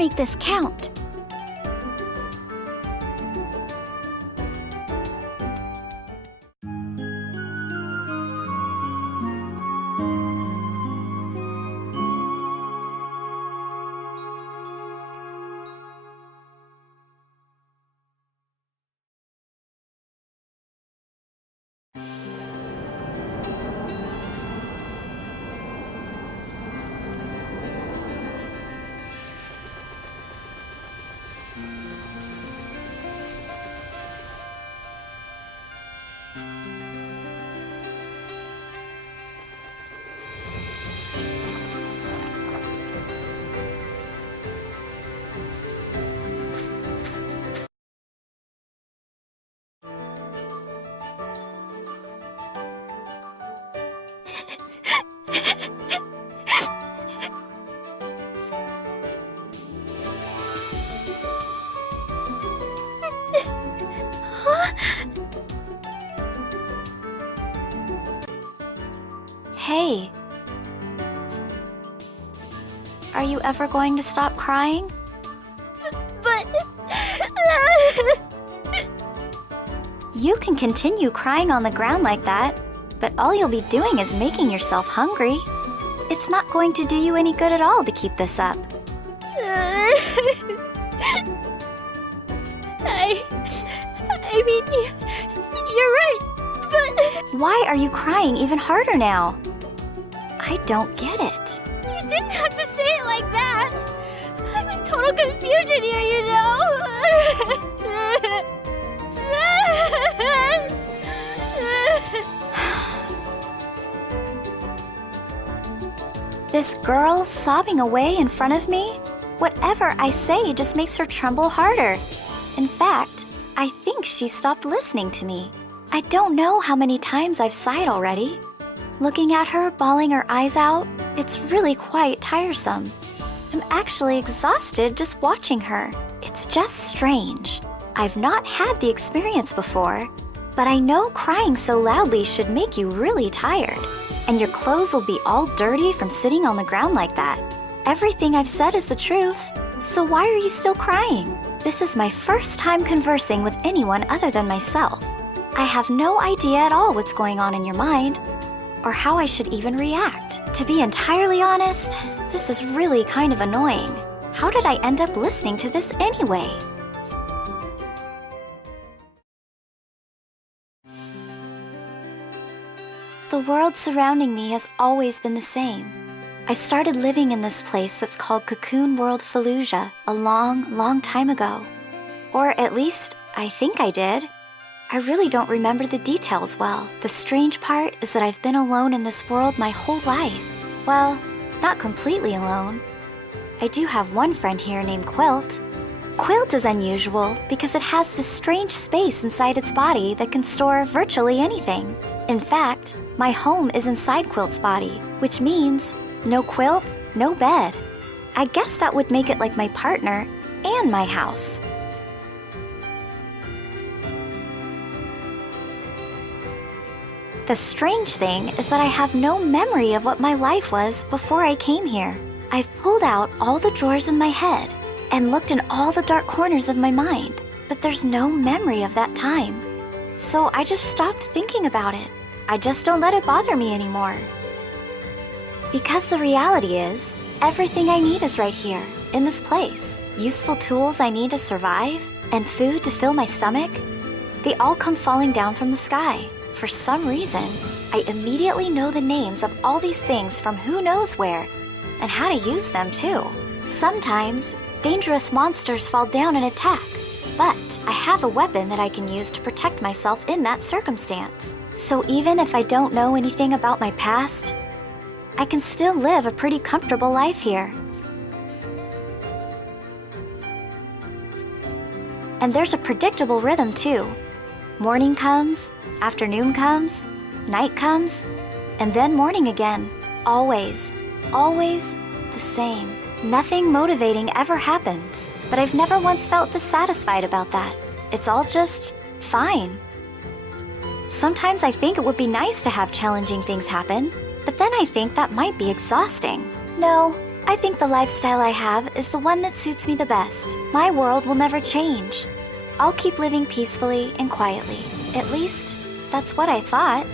make this count. Hey. Are you ever going to stop crying? But... You can continue crying on the ground like that, but all you'll be doing is making yourself hungry. It's not going to do you any good at all to keep this up. I mean, you're right, but... Why are you crying even harder now? I don't get it. You didn't have to say it like that. I'm in total confusion here, you know? This girl sobbing away in front of me? Whatever I say just makes her tremble harder. In fact, I think she stopped listening to me. I don't know how many times I've sighed already. Looking at her bawling her eyes out, it's really quite tiresome. I'm actually exhausted just watching her. It's just strange. I've not had the experience before, but I know crying so loudly should make you really tired. And your clothes will be all dirty from sitting on the ground like that. Everything I've said is the truth, so why are you still crying? This is my first time conversing with anyone other than myself. I have no idea at all what's going on in your mind, or how I should even react. To be entirely honest, this is really kind of annoying. How did I end up listening to this anyway? The world surrounding me has always been the same. I started living in this place that's called Cocoon World Fallujah a long, long time ago. Or at least, I think I did. I really don't remember the details well. The strange part is that I've been alone in this world my whole life. Well, not completely alone. I do have one friend here named Quilt. Quilt is unusual because it has this strange space inside its body that can store virtually anything. In fact, my home is inside Quilt's body, which means no quilt, no bed. I guess that would make it like my partner and my house. The strange thing is that I have no memory of what my life was before I came here. I've pulled out all the drawers in my head and looked in all the dark corners of my mind, but there's no memory of that time. So I just stopped thinking about it. I just don't let it bother me anymore. Because the reality is, everything I need is right here, in this place. Useful tools I need to survive, and food to fill my stomach, they all come falling down from the sky. For some reason, I immediately know the names of all these things from who knows where, and how to use them too. Sometimes, dangerous monsters fall down and attack, but I have a weapon that I can use to protect myself in that circumstance. So even if I don't know anything about my past, I can still live a pretty comfortable life here. And there's a predictable rhythm too. Morning comes, afternoon comes, night comes, and then morning again. Always, always the same. Nothing motivating ever happens, but I've never once felt dissatisfied about that. It's all just fine. Sometimes I think it would be nice to have challenging things happen, but then I think that might be exhausting. No, I think the lifestyle I have is the one that suits me the best. My world will never change. I'll keep living peacefully and quietly. At least, that's what I thought.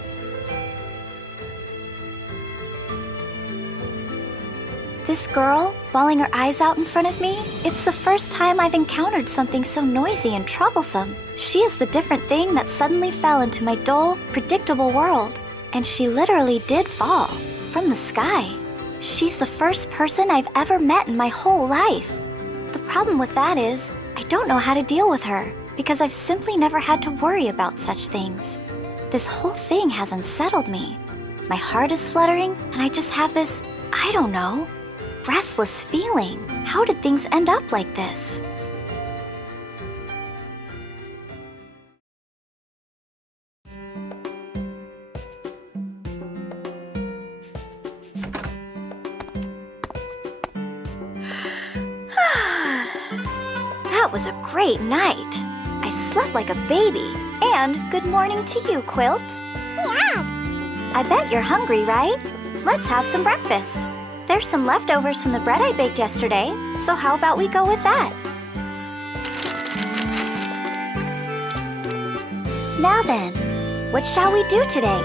This girl, bawling her eyes out in front of me, it's the first time I've encountered something so noisy and troublesome. She is the different thing that suddenly fell into my dull, predictable world. And she literally did fall, from the sky. She's the first person I've ever met in my whole life. The problem with that is, I don't know how to deal with her, because I've simply never had to worry about such things. This whole thing has unsettled me. My heart is fluttering, and I just have this, I don't know, restless feeling. How did things end up like this? That was a great night. I slept like a baby. And good morning to you, Quilt. Yeah. I bet you're hungry, right? Let's have some breakfast. There's some leftovers from the bread I baked yesterday, so how about we go with that? Now then, what shall we do today?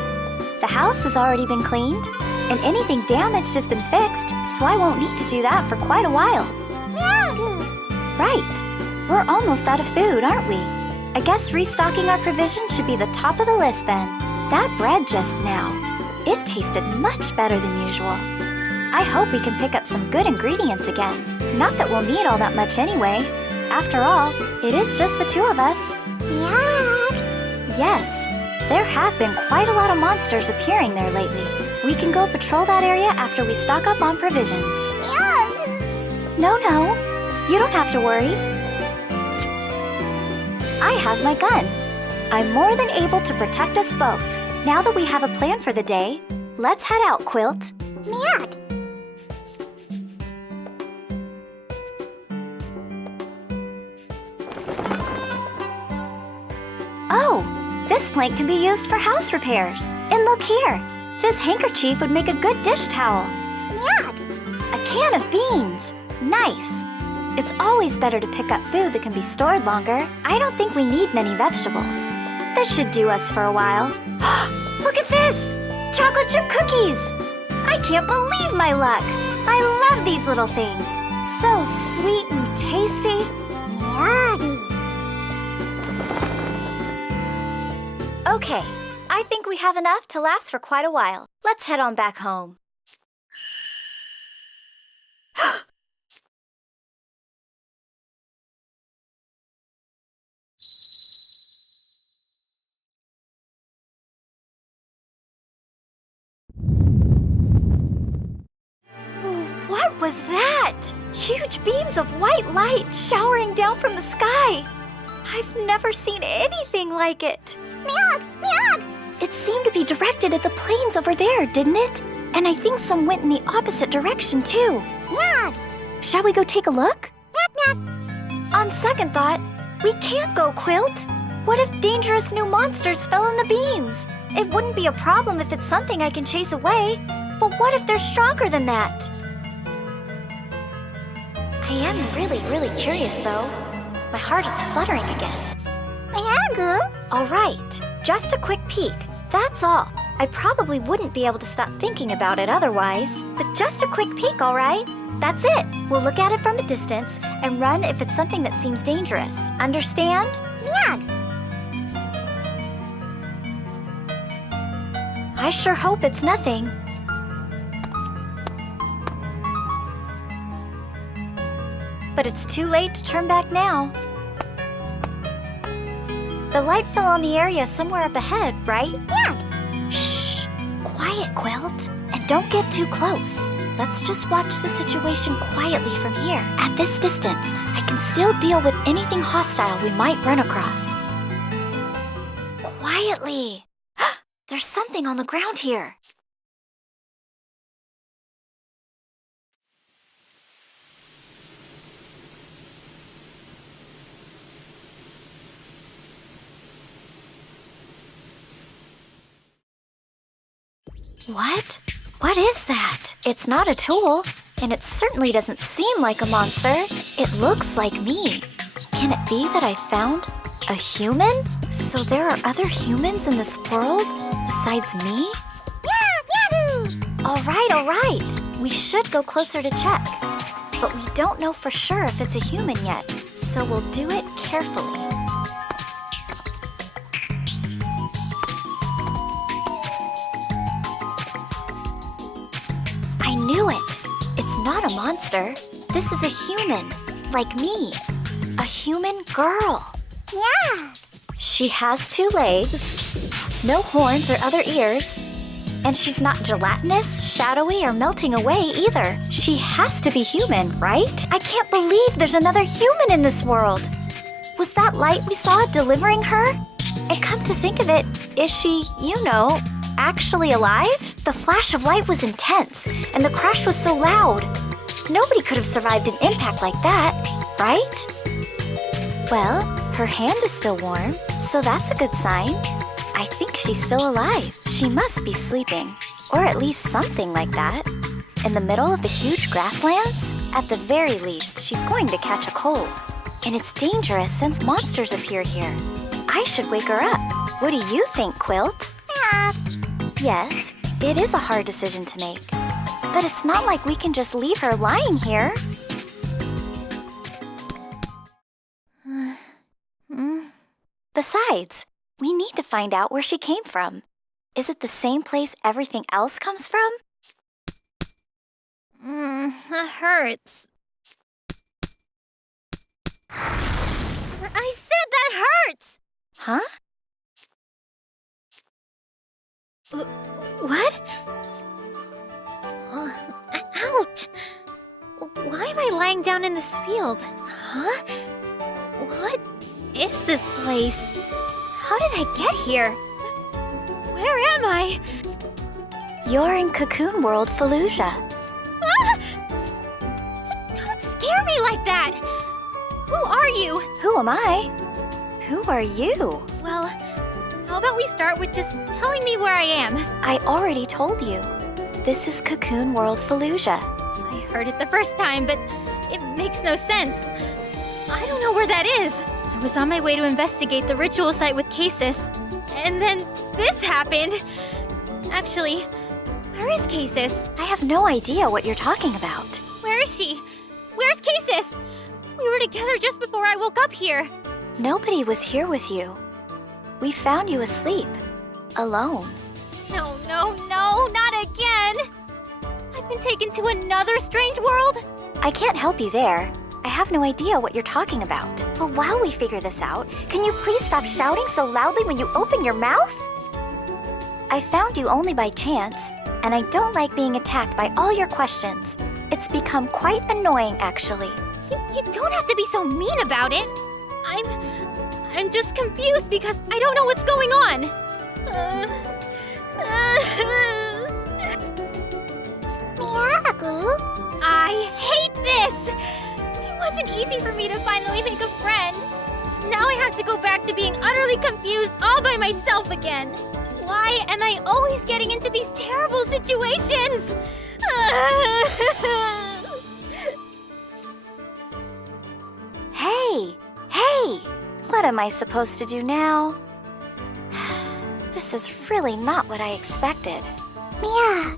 The house has already been cleaned, and anything damaged has been fixed, so I won't need to do that for quite a while. Yeah. Right. We're almost out of food, aren't we? I guess restocking our provisions should be the top of the list then. That bread just now, it tasted much better than usual. I hope we can pick up some good ingredients again. Not that we'll need all that much anyway. After all, it is just the two of us. Yeah. Yes, there have been quite a lot of monsters appearing there lately. We can go patrol that area after we stock up on provisions. Yeah. No, you don't have to worry. I have my gun. I'm more than able to protect us both. Now that we have a plan for the day, let's head out, Quilt. Yeah. Oh, this plank can be used for house repairs. And look here, this handkerchief would make a good dish towel. Yeah. A can of beans. Nice. It's always better to pick up food that can be stored longer. I don't think we need many vegetables. This should do us for a while. Look at this! Chocolate chip cookies! I can't believe my luck! I love these little things. So sweet and tasty. Yeah. Okay, I think we have enough to last for quite a while. Let's head on back home. What was that? Huge beams of white light showering down from the sky. I've never seen anything like it. Meow. Meow. It seemed to be directed at the planes over there, didn't it? And I think some went in the opposite direction, too. Yeah. Shall we go take a look? Yeah. On second thought, we can't go, Quilt. What if dangerous new monsters fell in the beams? It wouldn't be a problem if it's something I can chase away. But what if they're stronger than that? I am really curious, though. My heart is fluttering again. Yeah. All right, just a quick peek. That's all. I probably wouldn't be able to stop thinking about it otherwise. But just a quick peek, all right? That's it. We'll look at it from a distance and run if it's something that seems dangerous. Understand? Yeah. I sure hope it's nothing. But it's too late to turn back now. The light fell on the area somewhere up ahead, right? Yeah. Shh! Quiet, Quilt. And don't get too close. Let's just watch the situation quietly from here. At this distance, I can still deal with anything hostile we might run across. Quietly! There's something on the ground here. What? What is that? It's not a tool. And it certainly doesn't seem like a monster. It looks like me. Can it be that I found a human? So there are other humans in this world besides me? All right. We should go closer to check. But we don't know for sure if it's a human yet, so we'll do it carefully. I knew it. It's not a monster. This is a human, like me. A human girl. Yeah. She has 2 legs, no horns or other ears, and she's not gelatinous, shadowy, or melting away either. She has to be human, right? I can't believe there's another human in this world. Was that light we saw delivering her? And come to think of it, is she, actually alive? The flash of light was intense, and the crash was so loud. Nobody could have survived an impact like that, right? Well, her hand is still warm, so that's a good sign. I think she's still alive. She must be sleeping, or at least something like that. In the middle of the huge grasslands? At the very least, she's going to catch a cold. And it's dangerous since monsters appeared here. I should wake her up. What do you think, Quilt? Yes, it is a hard decision to make. But it's not like we can just leave her lying here. Besides, we need to find out where she came from. Is it the same place everything else comes from? That hurts. I said that hurts! Huh? What? Ouch! Why am I lying down in this field? Huh? What is this place? How did I get here? Where am I? You're in Cocoon World, Fallujah. Ah! Don't scare me like that! Who are you? Who am I? Who are you? Well, how about we start with just telling me where I am? I already told you. This is Cocoon World, Fallujah. I heard it the first time, but it makes no sense. I don't know where that is. I was on my way to investigate the ritual site with Casis, and then this happened. Actually, where is Casis? I have no idea what you're talking about. Where is she? Where's Casis? We were together just before I woke up here. Nobody was here with you. We found you asleep. Alone. No, not again! I've been taken to another strange world? I can't help you there. I have no idea what you're talking about. But while we figure this out, can you please stop shouting so loudly when you open your mouth? I found you only by chance, and I don't like being attacked by all your questions. It's become quite annoying, actually. You don't have to be so mean about it. I'm just confused because I don't know what's going on. I hate this! It wasn't easy for me to finally make a friend. Now I have to go back to being utterly confused all by myself again. Why am I always getting into these terrible situations? Hey! What am I supposed to do now? This is really not what I expected. Mia.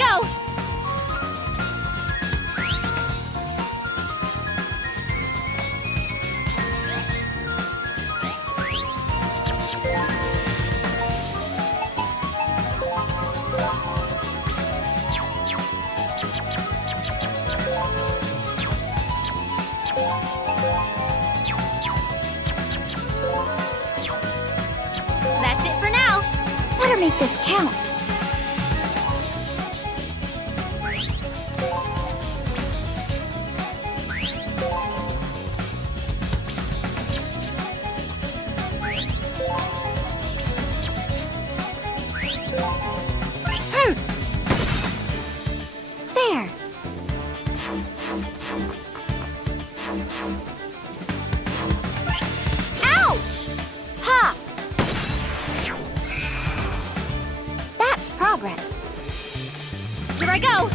go! That's it for now. Better make this count. There. Ouch! Ha! That's progress. Here I go!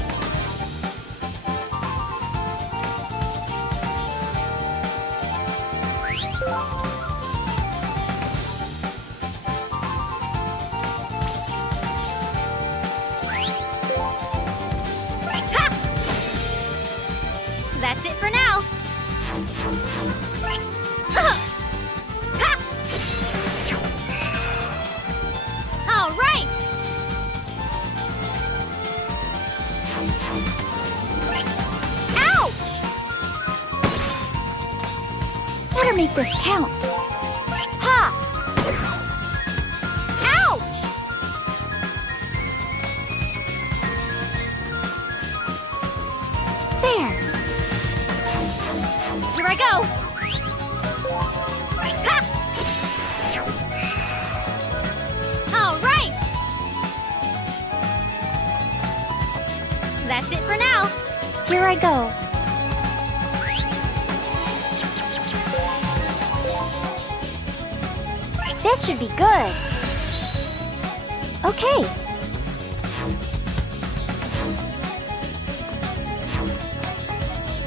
Ha! That's it for now. Ha! All right! Ouch! Better make this count. Ha! Ouch! There. Here I go! Ha! All right! That's it for now. Here I go. This should be good. Okay.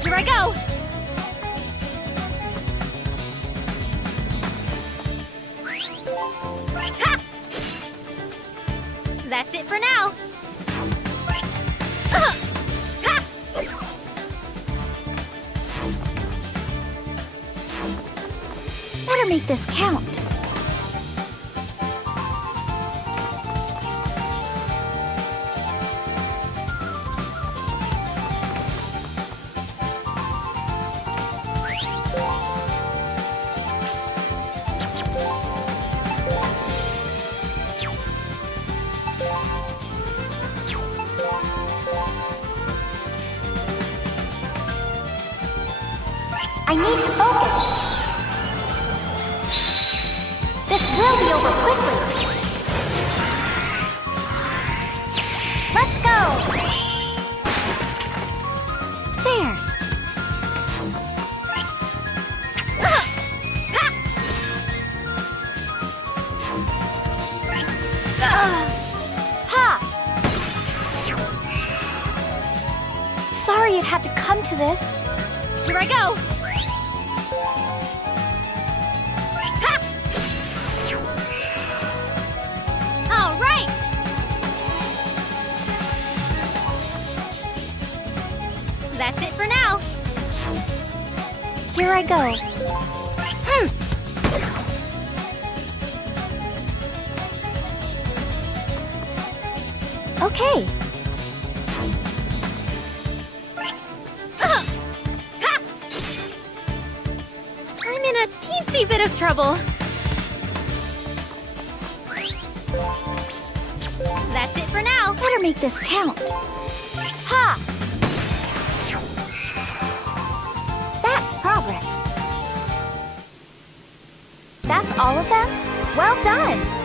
Here I go! Ha! That's it for now. Ha! Better make this count. I need to focus. This will be over quickly. Let's go. There. Ha! Sorry it had to come to this. Here I go! Ha! All right! That's it for now. Here I go. Okay. Ha! I'm in a teensy bit of trouble. That's it for now. Better make this count. Ha! That's progress. That's all of them? Well done!